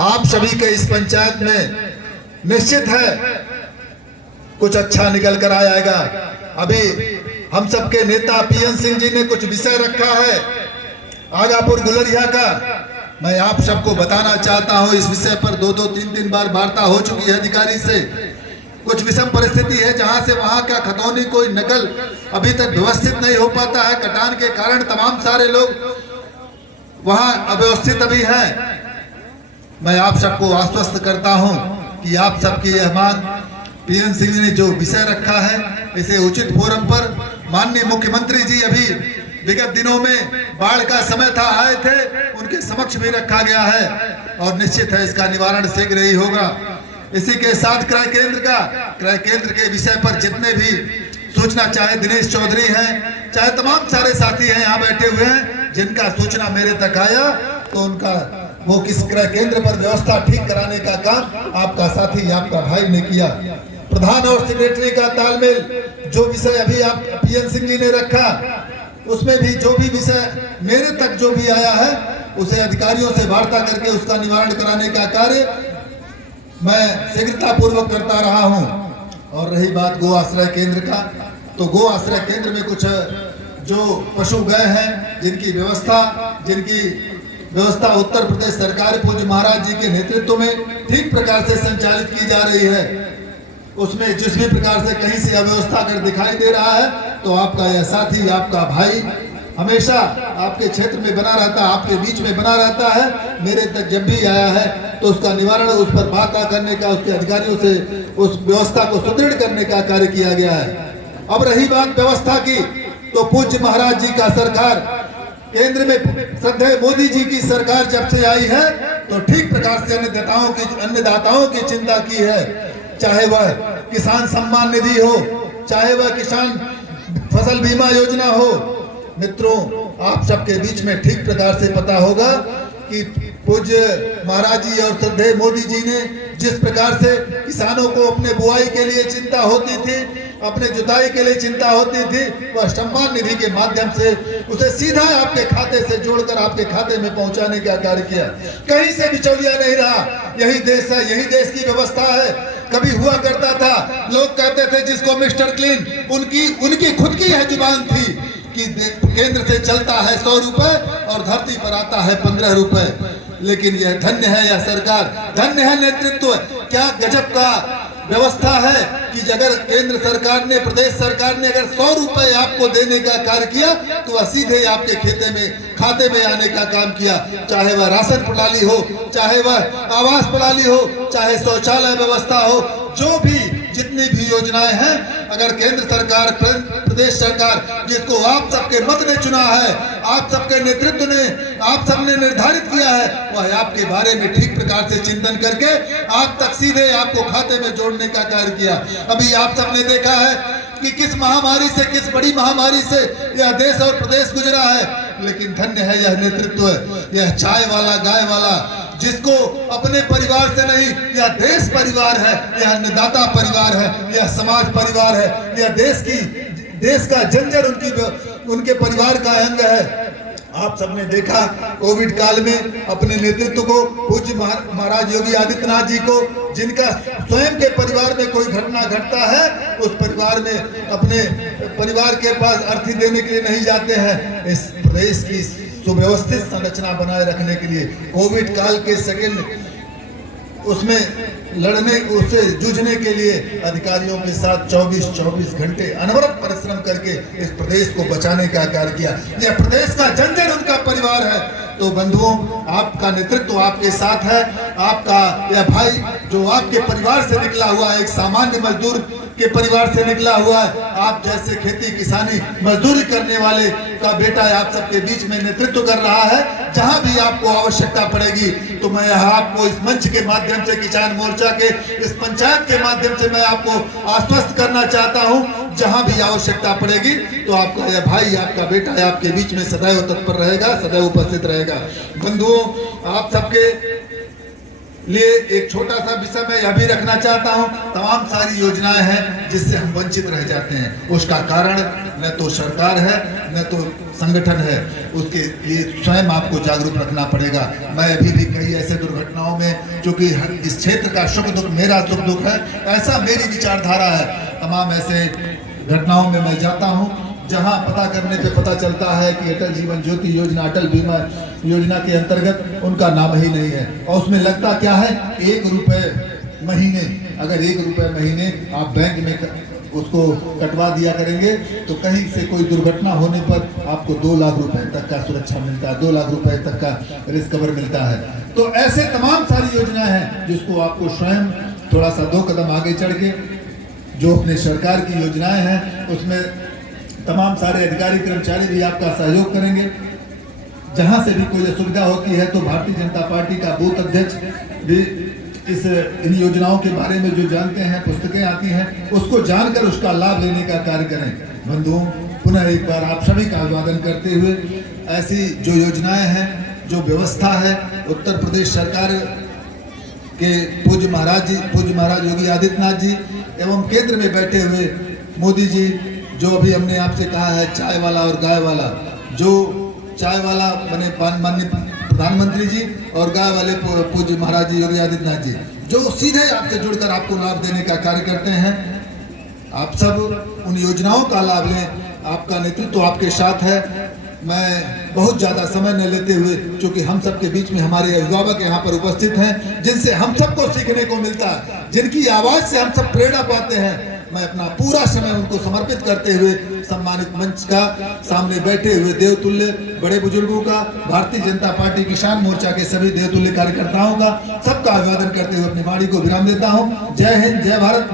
आप सभी के इस पंचायत में निश्चित है कुछ अच्छा निकल कर आएगा। अभी हम सबके नेता पीएन सिंह जी ने कुछ विषय रखा है आगापुर गुलरिया का। मैं आप सबको बताना चाहता हूं, इस विषय पर 2-2, 3-3 बार वार्ता हो चुकी है अधिकारी से। कुछ विषम परिस्थिति है जहां से वहां का खतौनी कोई नकल अभी तक व्यवस्थित नहीं हो पाता है। कटान के कारण तमाम सारे लोग वहां अव्यवस्थित अभी हैं। मैं आप सबको आश्वस्त करता हूं कि आप सबकी यह मांग पीएन सिंह ने जो विषय रखा है, इसे उचित फोरम पर माननीय मुख्यमंत्री जी अभी विगत दिनों में बाढ़ का समय था, आए थे, उनके समक्ष भी रखा गया है और निश्चित है इसका निवारण शीघ्र ही होगा। इसी के साथ क्रय केंद्र के विषय पर जितने भी सूचना, चाहे दिनेश चौधरी हैं, चाहे तमाम सारे साथी हैं यहाँ बैठे हुए हैं, जिनका सूचना मेरे तक आया तो उनका वो किस क्रय केंद्र पर व्यवस्था ठीक कराने का काम आपका साथी, आपका भाई ने किया। प्रधान और सेक्रेटरी का तालमेल, जो विषय अभी आप पीएन सिंह जी ने रखा, उसमें भी जो भी विषय मेरे तक जो भी आया है, उसे अधिकारियों से वार्ता करके उसका निवारण कराने का कार्य मैं शीघ्रता पूर्वक करता रहा हूं। और रही बात गो आश्रय केंद्र का, तो गो आश्रय केंद्र में कुछ जो पशु गए हैं, जिनकी व्यवस्था उत्तर प्रदेश सरकार पूज्य महाराज जी के नेतृत्व में ठीक प्रकार से संचालित की जा रही है, उसमें जिस भी प्रकार से कहीं से अव्यवस्था कर दिखाई दे रहा है, तो आपका यह साथी, आपका भाई हमेशा आपके क्षेत्र में बना रहता है, आपके बीच में बना रहता है। मेरे तक जब भी आया है तो उसका निवारण, उस पर वार्ता करने का, उसके अधिकारियों से उस व्यवस्था को सुदृढ़ करने का कार्य किया गया है। अब रही बात व्यवस्था की, तो पूज्य महाराज जी का सरकार केंद्र में, श्रद्धेय मोदी जी की सरकार जब से आई है, तो ठीक प्रकार से अन्नदाताओं की चिंता की है। चाहे वह किसान सम्मान निधि हो, चाहे वह किसान फसल बीमा योजना हो। मित्रों, आप सबके बीच में ठीक प्रकार से पता होगा कि पूज्य महाराज जी और श्रद्धेय मोदी जी ने जिस प्रकार से किसानों को अपने बुआई के लिए चिंता होती थी, अपने जुताई के लिए चिंता होती थी, वह सम्मान निधि के माध्यम से उसे सीधा आपके खाते से जोड़कर आपके खाते में पहुंचाने का कार्य किया। कहीं से बिचौलिया नहीं रहा। यही देश है, यही देश की व्यवस्था है। कभी हुआ करता था, लोग कहते थे जिसको मिस्टर क्लीन, उनकी खुद की है जुबान थी कि केंद्र से चलता है 100 रुपए और धरती पर आता है 15 रुपए। लेकिन यह धन्य है यह सरकार, धन्य है नेतृत्व। क्या गजब का व्यवस्था है कि अगर केंद्र सरकार ने, प्रदेश सरकार ने अगर 100 रुपए आपको देने का कार्य किया, तो वह सीधे आपके खाते में आने का काम किया। चाहे वह राशन प्रणाली हो, चाहे वह आवास प्रणाली हो, चाहे शौचालय व्यवस्था हो, जो भी जितनी भी योजनाएं हैं, अगर केंद्र सरकार, प्रदेश सरकार, जिसको आप सबके मत ने चुना है, आप सबके नेतृत्व ने, आप सबने निर्धारित किया है, वह आपके बारे में ठीक प्रकार से चिंतन करके आप तक सीधे आपको खाते में जोड़ने का कार्य किया। अभी आप सबने देखा है कि किस महामारी से, किस बड़ी महामारी से यह देश और प्रदेश गुजरा है। लेकिन धन्य है यह नेतृत्व, यह चाय वाला, गाय वाला, जिसको अपने परिवार से नहीं, यह देश परिवार है, यह अन्नदाता परिवार है, यह समाज परिवार है, यह देश का जंजर उनके परिवार का अंग है। आप सबने देखा कोविड काल में अपने नेतृत्व को, पूज्य महाराज योगी आदित्यनाथ जी को, जिनका स्वयं के परिवार में कोई घटना घटता है, उस परिवार में अपने परिवार के पास अर्थी देने के लिए नहीं जाते हैं। इस प्रदेश की सुव्यवस्थित संरचना बनाए रखने के लिए कोविड काल के सेकंड उसमें लड़ने, उससे जूझने के लिए अधिकारियों के साथ 24 घंटे अनवरत परिश्रम करके इस प्रदेश को बचाने का कार्य किया। यह प्रदेश का जन उनका परिवार है। तो बंधुओं, आपका नेतृत्व आपके साथ है। आपका यह भाई जो आपके परिवार से निकला हुआ है, एक सामान्य मजदूर के परिवार से निकला हुआ है, आप जैसे खेती किसानी मजदूरी करने वाले का बेटा आप सबके बीच में नेतृत्व कर रहा है। जहां भी आपको आवश्यकता पड़ेगी, तो मैं आपको इस मंच के माध्यम से, किसान मोर्चा के इस पंचायत के माध्यम से मैं आपको आश्वस्त करना चाहता हूं, जहां भी आवश्यकता पड़ेगी तो आपका यह भाई, आपका बेटा आपके बीच में सदैव तत्पर रहेगा, सदैव उपस्थित रहेगा। बंधुओं, आप सबके लिए एक छोटा सा विषय मैं यह भी रखना चाहता हूं, तमाम सारी योजनाएं हैं जिससे हम वंचित रह जाते हैं। उसका कारण न तो सरकार है न तो संगठन है, उसके लिए स्वयं आपको जागरूक रखना पड़ेगा। मैं अभी भी कई ऐसे दुर्घटनाओं में, चूंकि इस क्षेत्र का सुख दुख मेरा सुख दुख है, ऐसा मेरी विचारधारा है, तमाम ऐसे घटनाओं में मैं जाता हूं जहां पता करने पे पता चलता है कि अटल जीवन ज्योति योजना, अटल बीमा योजना के अंतर्गत उनका नाम ही नहीं है। और उसमें लगता क्या है, 1 रुपए महीने, अगर 1 रुपए महीने आप बैंक में उसको कटवा दिया करेंगे तो कहीं से कोई दुर्घटना होने पर आपको 2 लाख रुपए तक का सुरक्षा मिलता है, 2 लाख रुपए तक का रिस्क कवर मिलता है। तो ऐसे तमाम सारी योजनाएं हैं जिसको आपको स्वयं थोड़ा सा 2 कदम आगे चढ़ के, जो अपने सरकार की योजनाएं हैं उसमें तमाम सारे अधिकारी कर्मचारी भी आपका सहयोग करेंगे। जहां से भी कोई सुविधा होती है तो भारतीय जनता पार्टी का बूथ अध्यक्ष भी इन योजनाओं के बारे में जो जानते हैं, पुस्तकें आती हैं, उसको जानकर उसका लाभ लेने का कार्य करें। बंधुओं, पुनः एक बार आप सभी का अभिवादन करते हुए, ऐसी जो योजनाएं हैं, जो व्यवस्था है, उत्तर प्रदेश सरकार के पूज्य महाराज योगी आदित्यनाथ जी एवं केंद्र में बैठे हुए मोदी जी, जो अभी हमने आपसे कहा है चाय वाला और गाय वाला, जो चाय वाला बने माननीय प्रधानमंत्री जी और गाय वाले पूज्य महाराज जी योगी आदित्यनाथ जी, जो सीधे आपसे जुड़कर आपको लाभ देने का कार्य करते हैं। आप सब उन योजनाओं का लाभ लें, आपका नेतृत्व आपके साथ है। मैं बहुत ज़्यादा समय न लेते हुए, क्योंकि हम सब के बीच में हमारे अभिभावक यहाँ पर उपस्थित हैं, जिनसे हम सबको सीखने को मिलता है, जिनकी आवाज़ से हम सब प्रेरणा पाते हैं, मैं अपना पूरा समय उनको समर्पित करते हुए सम्मानित मंच का सामने बैठे हुए देवतुल्य बड़े बुजुर्गों का, भारतीय जनता पार्टी किसान मोर्चा के सभी देवतुल्य कार्यकर्ताओं का सबका अभिवादन करते हुए अपनी वाणी को विराम देता हूं। जय हिंद, जय भारत।